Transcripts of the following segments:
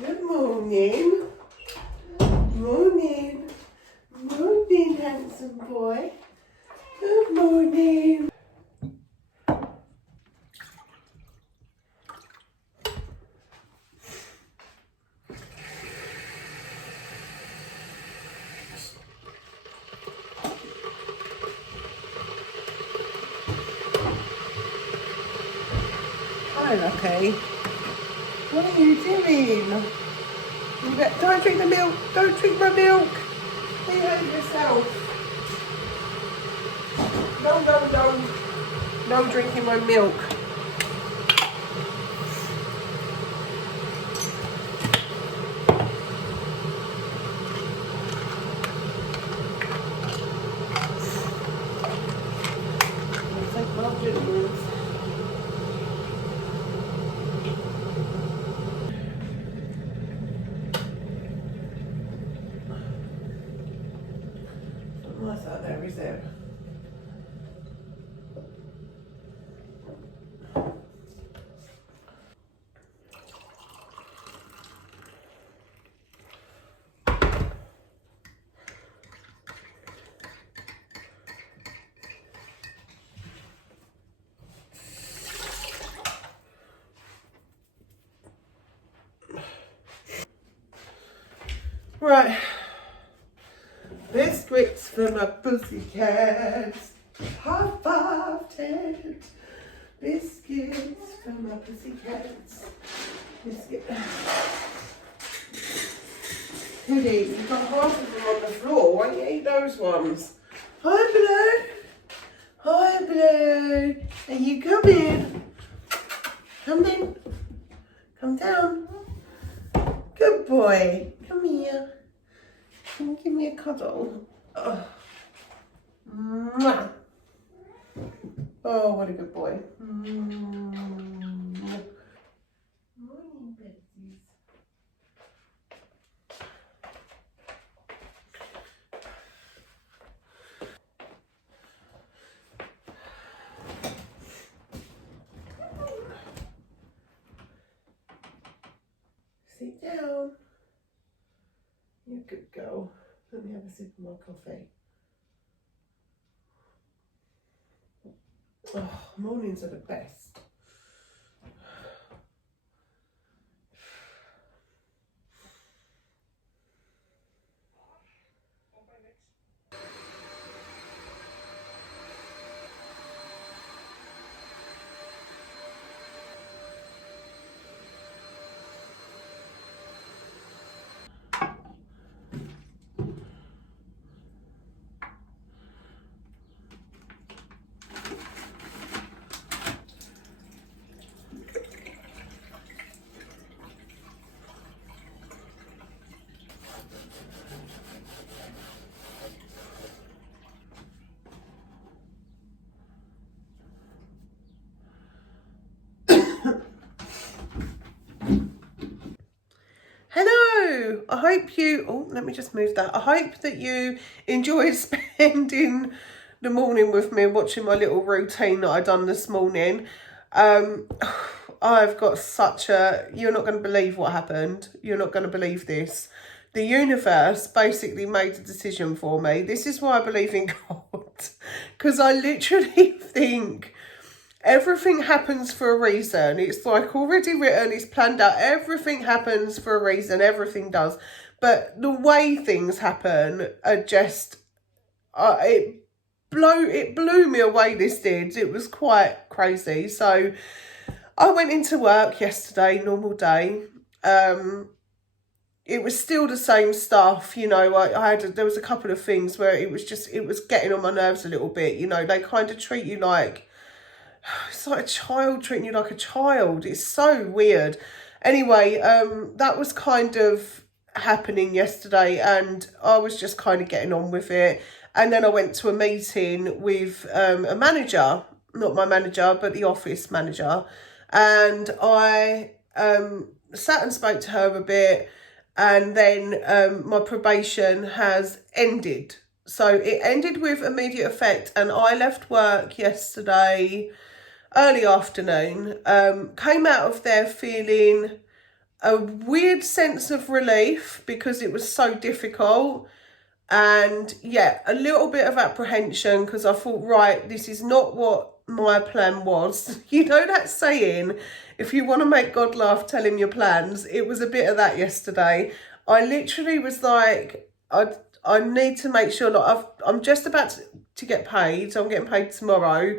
Good morning. Morning. Morning, handsome boy. Good morning. Hi, Lucky. What are you doing? Don't drink the milk. Don't drink my milk. Behave yourself. No, no, no. No drinking my milk. Take my vitamins. Nice out there, is it? Right. Biscuits for my pussycats. High five, Ted. Biscuits for my pussycats. Biscuit. Teddy, you've got half of them on the floor. Why don't you eat those ones? Hi, Blue. Hi, Blue. Are you coming? Come in. Come down. Good boy. Come here. Can you give me a cuddle? Oh. Mwah. Oh, what a good boy. Morning, Betsy's. Sit down. You're a good girl. Let me have a sip of my coffee. Oh, mornings are the best. Hello, I hope you, oh, let me just move that. I hope that you enjoyed spending the morning with me and watching my little routine that I done this morning. I've got such a, you're not going to believe what happened. You're not going to believe this. The universe basically made a decision for me. This is why I believe in God, because I literally think everything happens for a reason. It's like already written, it's planned out. Everything happens for a reason. Everything does. But the way things happen are just, it blew me away, this did. It was quite crazy. So I went into work yesterday, normal day. It was still the same stuff, you know. There was a couple of things where it was getting on my nerves a little bit, you know. They kind of treat you like, it's like a child treating you like a child. It's so weird. Anyway, that was kind of happening yesterday and I was just kind of getting on with it. And then I went to a meeting with a manager, not my manager, but the office manager. And I sat and spoke to her a bit. And then my probation has ended. So it ended with immediate effect. And I left work yesterday early afternoon, came out of there feeling a weird sense of relief because it was so difficult. And yeah, a little bit of apprehension because I thought, right, this is not what my plan was. You know that saying, if you want to make God laugh, tell him your plans. It was a bit of that yesterday. I literally was like, I need to make sure that I'm just about to get paid. So I'm getting paid tomorrow.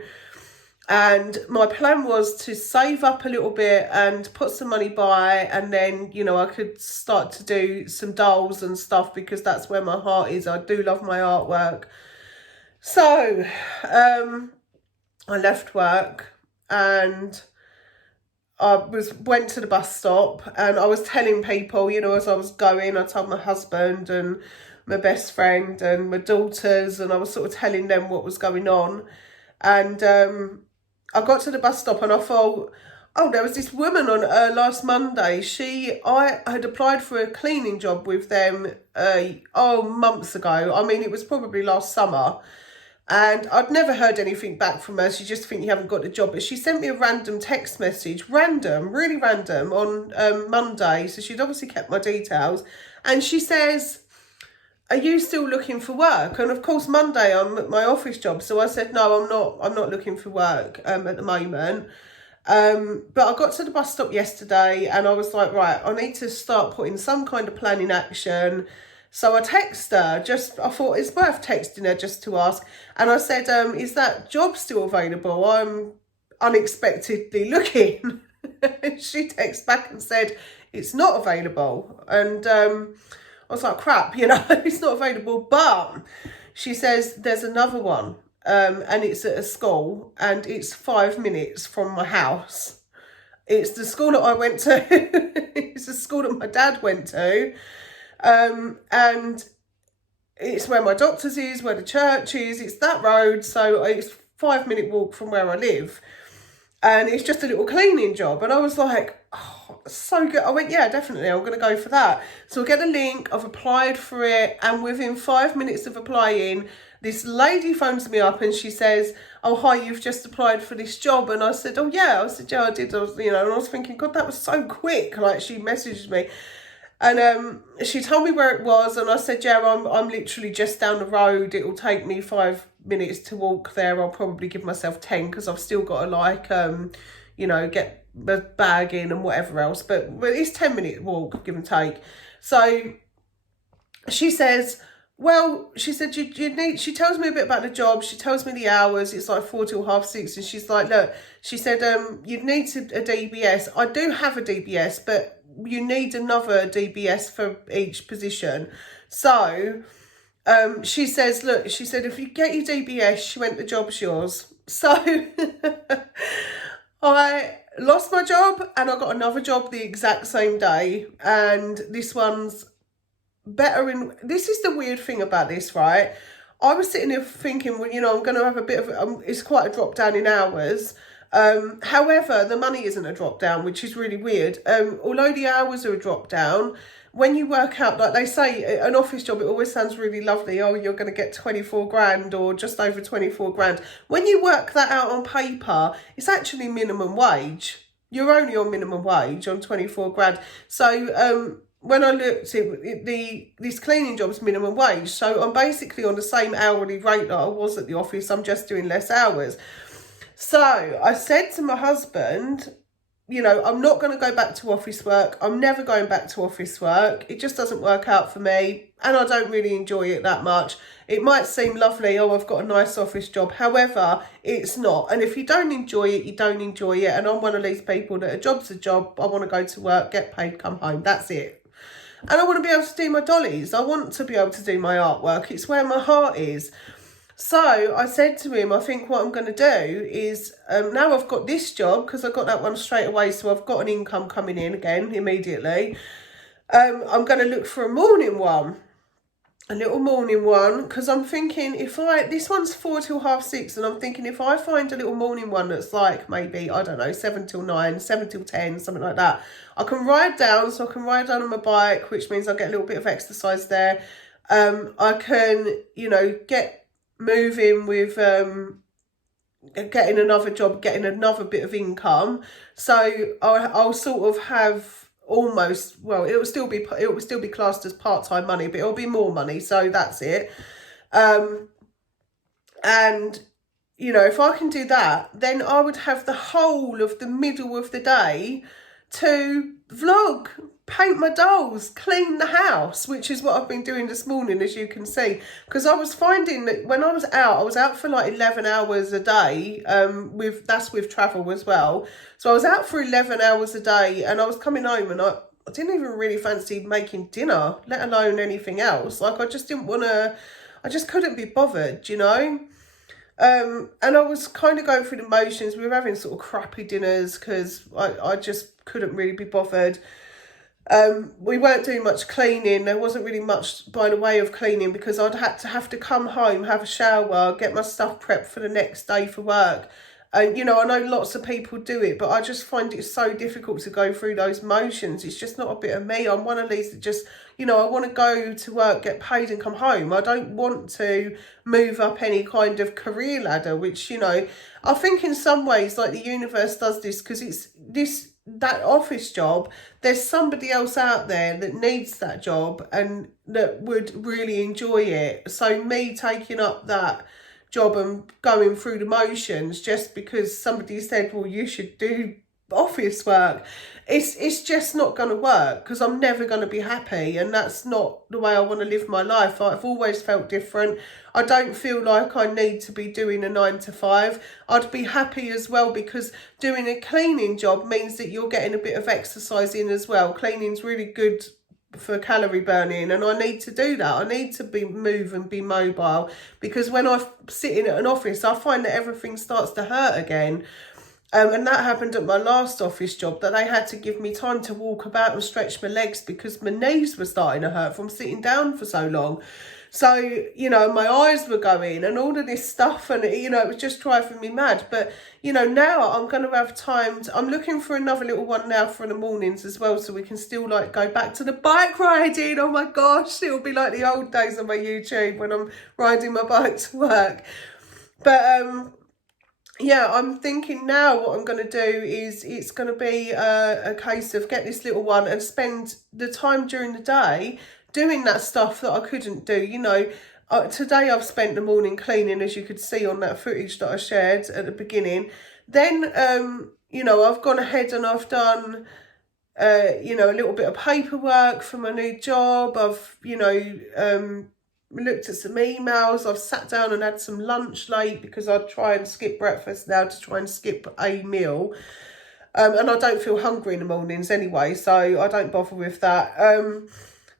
And my plan was to save up a little bit and put some money by, and then, you know, I could start to do some dolls and stuff because that's where my heart is. I do love my artwork. So I left work and I went to the bus stop, and I was telling people, you know, as I was going, I told my husband and my best friend and my daughters, and I was sort of telling them what was going on. And I got to the bus stop and I thought, oh, there was this woman on last Monday. I had applied for a cleaning job with them, months ago. I mean, it was probably last summer. And I'd never heard anything back from her. She just think you haven't got the job. But she sent me a random text message, really random, on Monday. So she'd obviously kept my details. And she says, are you still looking for work? And of course, Monday I'm at my office job. So I said, no, I'm not looking for work at the moment. But I got to the bus stop yesterday and I was like, right, I need to start putting some kind of plan in action. So I texted her, I thought it's worth texting her just to ask. And I said, is that job still available? I'm unexpectedly looking. She texted back and said, it's not available. And I was like, crap, you know, it's not available. But she says there's another one, and it's at a school, and it's 5 minutes from my house. It's the school that I went to. It's the school that my dad went to. And it's where my doctor's is, where the church is. It's that road. So it's 5 minute walk from where I live. And it's just a little cleaning job. And I was like, oh, so good. I went, yeah, definitely, I'm going to go for that. So I get a link, I've applied for it. And within 5 minutes of applying, this lady phones me up and she says, oh, hi, you've just applied for this job. And I said, oh, yeah. I said, yeah, I did. And I was thinking, God, that was so quick. Like, she messaged me. And she told me where it was, and I said, yeah, I'm literally just down the road. It will take me 5 minutes to walk there. I'll probably give myself 10 because I've still got to get the bag in and whatever else. But it's 10-minute walk, give and take. So she says, well, she said, she tells me a bit about the job. She tells me the hours. It's like 4 till 6:30. And she's like, look, she said, you'd need a DBS. I do have a DBS, but you need another DBS for each position. So she says, look, she said, if you get your DBS, she went, the job's yours. So I lost my job and I got another job the exact same day. And this one's better. This is the weird thing about this, right? I was sitting there thinking, well, I'm going to have a bit of, it's quite a drop down in hours. However, the money isn't a drop down, which is really weird. Although the hours are a drop down, when you work out, like they say, an office job, it always sounds really lovely. Oh, you're going to get 24 grand or just over 24 grand. When you work that out on paper, it's actually minimum wage. You're only on minimum wage on 24 grand. So, when I looked at this cleaning job's minimum wage. So I'm basically on the same hourly rate that I was at the office. I'm just doing less hours. So I said to my husband, I'm not going to go back to office work. I'm never going back to office work. It just doesn't work out for me. And I don't really enjoy it that much. It might seem lovely. Oh, I've got a nice office job. However, it's not. And if you don't enjoy it, you don't enjoy it. And I'm one of these people that a job's a job. I want to go to work, get paid, come home. That's it. And I want to be able to do my dollies. I want to be able to do my artwork. It's where my heart is. So I said to him, I think what I'm going to do is, now I've got this job, because I got that one straight away, so I've got an income coming in again immediately. I'm going to look for a morning one. A little morning one, because I'm thinking this one's 4 till 6:30, and I'm thinking if I find a little morning one that's like maybe, I don't know, 7 till 9, 7 till 10, something like that, I can ride down, so I can ride down on my bike, which means I get a little bit of exercise there. I can, get moving with getting another job, getting another bit of income. So I'll sort of have almost, well, it will still be classed as part-time money, but it'll be more money, so that's it. And if I can do that, then I would have the whole of the middle of the day to vlog, paint my dolls, clean the house, which is what I've been doing this morning, as you can see. Because I was finding that when I was out for like 11 hours a day, that's with travel as well. So I was out for 11 hours a day, and I was coming home and I didn't even really fancy making dinner, let alone anything else. Like, I just didn't want to, I just couldn't be bothered, and I was kind of going through the motions. We were having sort of crappy dinners because I just couldn't really be bothered. We weren't doing much cleaning. There wasn't really much by the way of cleaning because I'd have to come home, have a shower, get my stuff prepped for the next day for work. And, I know lots of people do it, but I just find it so difficult to go through those motions. It's just not a bit of me. I'm one of these that just, I want to go to work, get paid and come home. I don't want to move up any kind of career ladder, which, I think in some ways, like, the universe does this because that office job, there's somebody else out there that needs that job and that would really enjoy it. So me taking up that job and going through the motions just because somebody said, well, you should do office work, it's just not going to work because I'm never going to be happy, and that's not the way I want to live my life. I've always felt different. I don't feel like I need to be doing a 9 to 5. I'd be happy as well because doing a cleaning job means that you're getting a bit of exercise in as well. Cleaning's really good for calorie burning, and I need to do that. I need to move and be mobile because when I sit in at an office, I find that everything starts to hurt again. And that happened at my last office job, that they had to give me time to walk about and stretch my legs because my knees were starting to hurt from sitting down for so long. So, my eyes were going and all of this stuff, and, it was just driving me mad. But, now I'm going to have time. I'm looking for another little one now for the mornings as well, so we can still, like, go back to the bike riding. Oh, my gosh, it'll be like the old days on my YouTube when I'm riding my bike to work. But, yeah, I'm thinking now what I'm going to do is it's going to be a case of get this little one and spend the time during the day doing that stuff that I couldn't do. Today I've spent the morning cleaning, as you could see on that footage that I shared at the beginning. Then, I've gone ahead and I've done, a little bit of paperwork for my new job. I've, looked at some emails. I've sat down and had some lunch late because I try and skip breakfast now to try and skip a meal. And I don't feel hungry in the mornings anyway, so I don't bother with that. I'm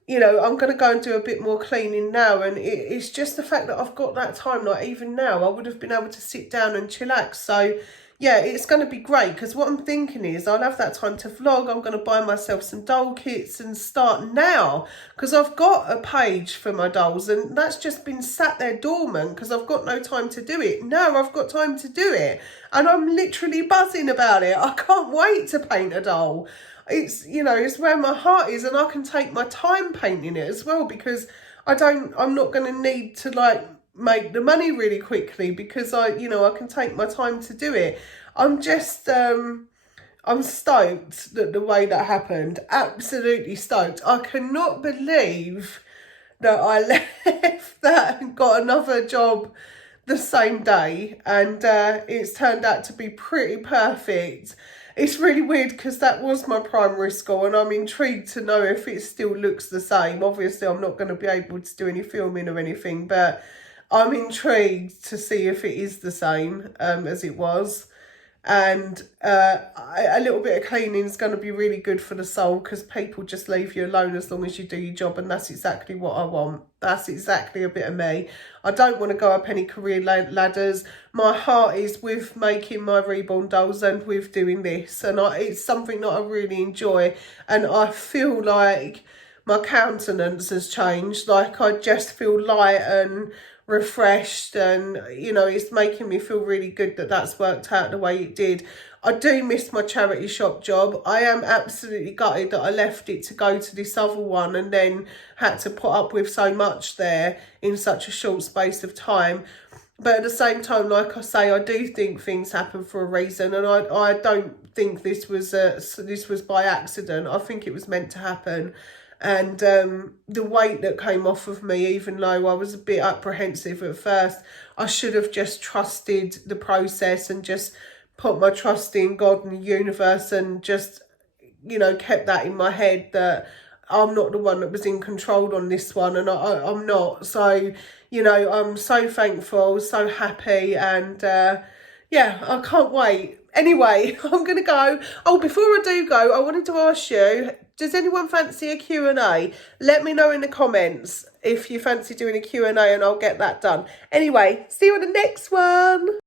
going to go and do a bit more cleaning now, and it's just the fact that I've got that time. Like, even now, I would have been able to sit down and chillax. So, yeah, it's going to be great because what I'm thinking is I'll have that time to vlog. I'm going to buy myself some doll kits and start now because I've got a page for my dolls, and that's just been sat there dormant because I've got no time to do it. Now I've got time to do it, and I'm literally buzzing about it. I can't wait to paint a doll. It's, it's where my heart is, and I can take my time painting it as well because I'm not going to need to, like, make the money really quickly because I can take my time to do it. I'm just, I'm stoked that the way that happened, absolutely stoked. I cannot believe that I left that and got another job the same day, and it's turned out to be pretty perfect. It's really weird because that was my primary school, and I'm intrigued to know if it still looks the same. Obviously, I'm not going to be able to do any filming or anything, but I'm intrigued to see if it is the same as it was. And a little bit of cleaning is going to be really good for the soul because people just leave you alone as long as you do your job, and that's exactly what I want. That's exactly a bit of me. I don't want to go up any career ladders. My heart is with making my reborn dolls and with doing this, and it's something that I really enjoy, and I feel like my countenance has changed. Like, I just feel light and refreshed, and it's making me feel really good that that's worked out the way it did. I do miss my charity shop job. I am absolutely gutted that I left it to go to this other one and then had to put up with so much there in such a short space of time. But at the same time, like I say, I do think things happen for a reason, and I don't think this was by accident. I think it was meant to happen, and the weight that came off of me, even though I was a bit apprehensive at first, I should have just trusted the process and just put my trust in God and the universe, and just, you know, kept that in my head that I'm not the one that was in control on this one, and I'm not. So, you know, I'm so thankful, so happy, and yeah, I can't wait. Anyway, I'm going to go. Oh, before I do go, I wanted to ask you, does anyone fancy a Q&A? Let me know in the comments if you fancy doing a Q&A, and I'll get that done. Anyway, see you on the next one.